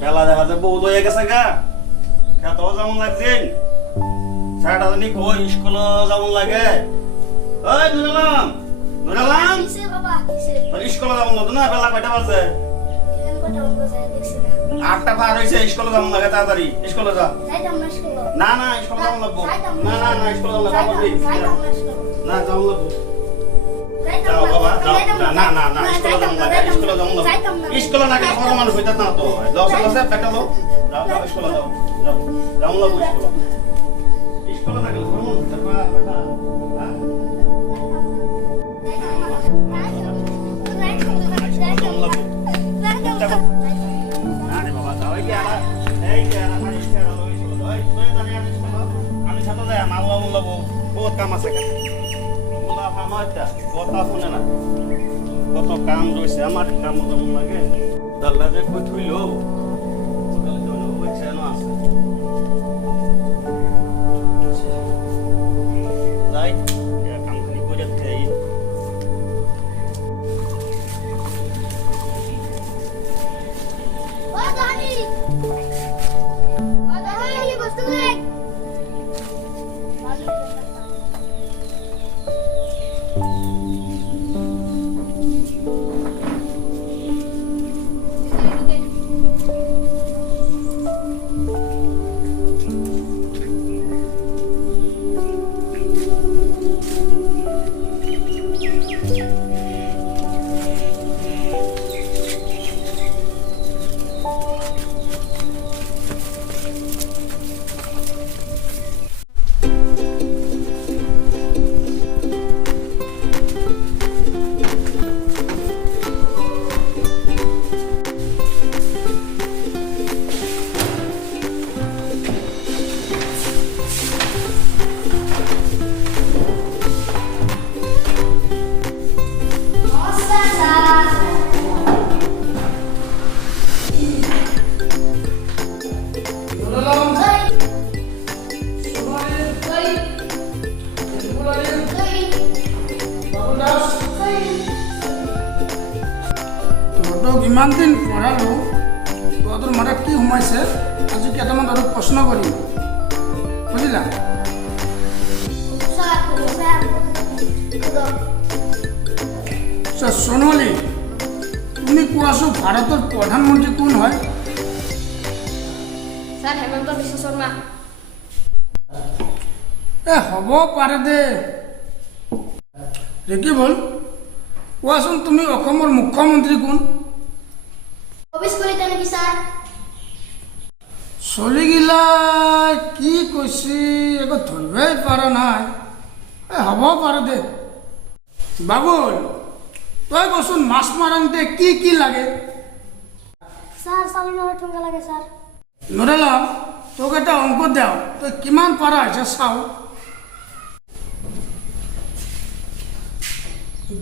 বেলা দেখা যায় বহুত হয়ে গেছে গা খেতেও যেমন লাগছেন সারাটা জানি কই স্কুলে যেমন লাগে ওই নুরালাম নুরালাম কিসে বাবা কিসে তোর স্কুলে যেমন লাগতো না বেলা কয়টা বাজে কেন কথা বলছে দেখছ না 8টা পার হইছে স্কুলে যেমন লাগে তাড়াতাড়ি স্কুলে যা যাইতাম না স্কুলে না না স্কুলে যেমন লাগবো না না না স্কুলে যেমন লাগবো যাইতাম না স্কুলে না যেমন লাগবো যাইতাম যাও বাবা যাও না না না না স্কুলে যেমন লাগে স্কুলে যেমন লাগবো স্কুলে না গেলে বড় মানুষ হইতা না তো যাও চলো স্যার একটা লো যাও যাও স্কুলে যাও যাও যেমন লাগবো স্কুলে স্কুলে না গেলে বড় মানুষ হইতা না হ্যাঁ আরে বাবা যাও এই কি আর আমার ইচ্ছা হলো স্কুলে যাও তুই জানি আমি স্কুলে আমি সাথে যাই মাল্লা মুল্লা বহুত কাম আছে মুল্লা ফামাটা কথা শুনে না কত কাম রয়েছে আমার কাম যেমন লাগে দাল্লা যে কই থইলো তাহলে তো ওই চেনো আছে যাই কাম খালি করে দেই ও জানি ও জানি বস্তু রে ইমান দিন পঢ়ালোঁ তোৰ মাথাত কি সোমাইছে আজি কেইটামান আৰু প্ৰশ্ন কৰিম বুজিলা সোণালী তুমি কোৱাচোন ভাৰতৰ প্ৰধানমন্ত্ৰী কোন হয় স্যার হেমন্ত বিশ্ব শর্মা হ'ব পাৰে দে কি বল কোৱাচোন তুমি অসমৰ মুখ্যমন্ত্ৰী কোন অফিস করিতে নাকি স্যার চলিগিলা কি কৈছি একো ধৰিবই পৰা নাই হ'ব পাৰে দে বাবুল তই কচোন মাছ মাৰাংতে কি কি লাগে স্যার চাউল মারা ঠুঙ্গা লাগে স্যার নুৰালাম তোক এটা অংক দিওঁ তই কিমান পাৰা হৈছে চাওঁ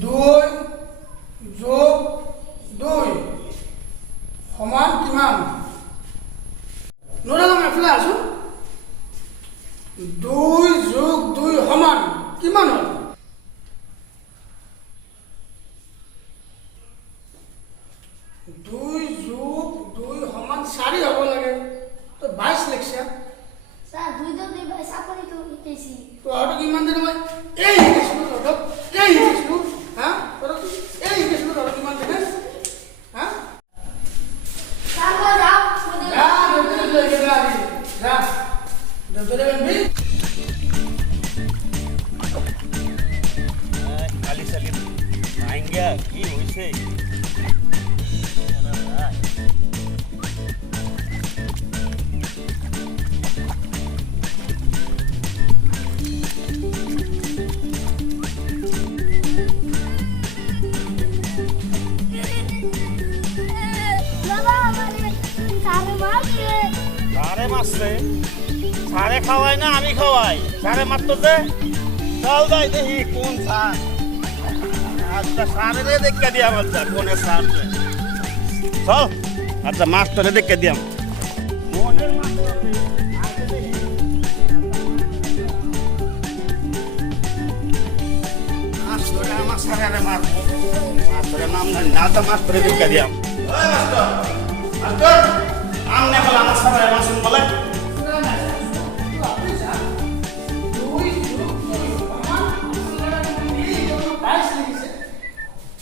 2 যোগ 2 সমান কিমান নুৰালাম এফালে আছো 2 যোগ 2 সমান কিমান হ'ল 2 যোগ 2 সমান 4 হ'ব লাগে তো 22 লিখছা স্যার দুই তো দুই ভাই চাকরি তো শিকাইছি তো আৰু কিমান দিন মই এই শিকিছিলো তহঁতক এই শিকিছিলো হা তহঁতক এই শিকিছিলো তহঁতক কিমান দিন হা স্যার কো যাও যা দেউতাৰে লৈ গেলা আজি যা দেউতাৰে বান্ধি কালি চালি আইঙ্গা কি হইছে বাবা আমারে সারে মার দিয়ে সারে মারছে সারে খাওয়াই না আমি খাওয়াই সারে মারতো যে চল যাই দেখি কোন সার আচ্ছা সারে দেখে দিয়াম আচ্ছা কোনের সার চল আচ্ছা মাস্টারে দেখে দিয়াম মনের মাস্টার মাছ সারারে মারবো মাস্টারের নাম জানি না তো মাস্টারের ঢুকা দিয়াম ওই মাস্টার মাস্টার আমনে বলে আমার সারারে মাসুম বলে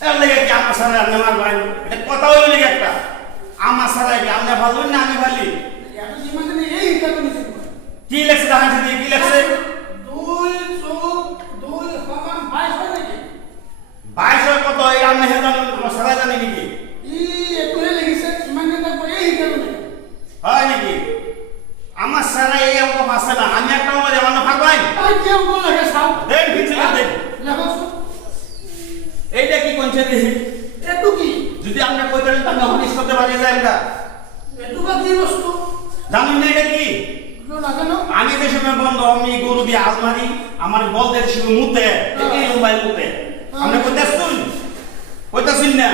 এর লেগে কি আমার সারারে আপনি মারবেন এটা কথা হইল লেগে একটা আমার সারারে কি আপনি ভালো না আমি ভালি কি লেখছে দেখাচ্ছি দিয়ে কি লেখছে 22 হয় কত এই আপনি হে জানেন আমার সারাই জানি নাকি হয় নাকি আমার সারা এই অঙ্ক আছে না আমি একটা অঙ্ক দেব না ভাগবাই দেখ ভিতরে দেখ এইটা কি কোনছে দেখি যদি আপনি কইতে পারেন তাহলে হনিস করতে পারি যায় আমরা জানেন না এটা কি আমি যে সময় বন্ধ আমি গরু দিয়ে আলমারি আমার বলদের সময় মুতে এই মোবাইল মুতে আমরা কইতাছুন না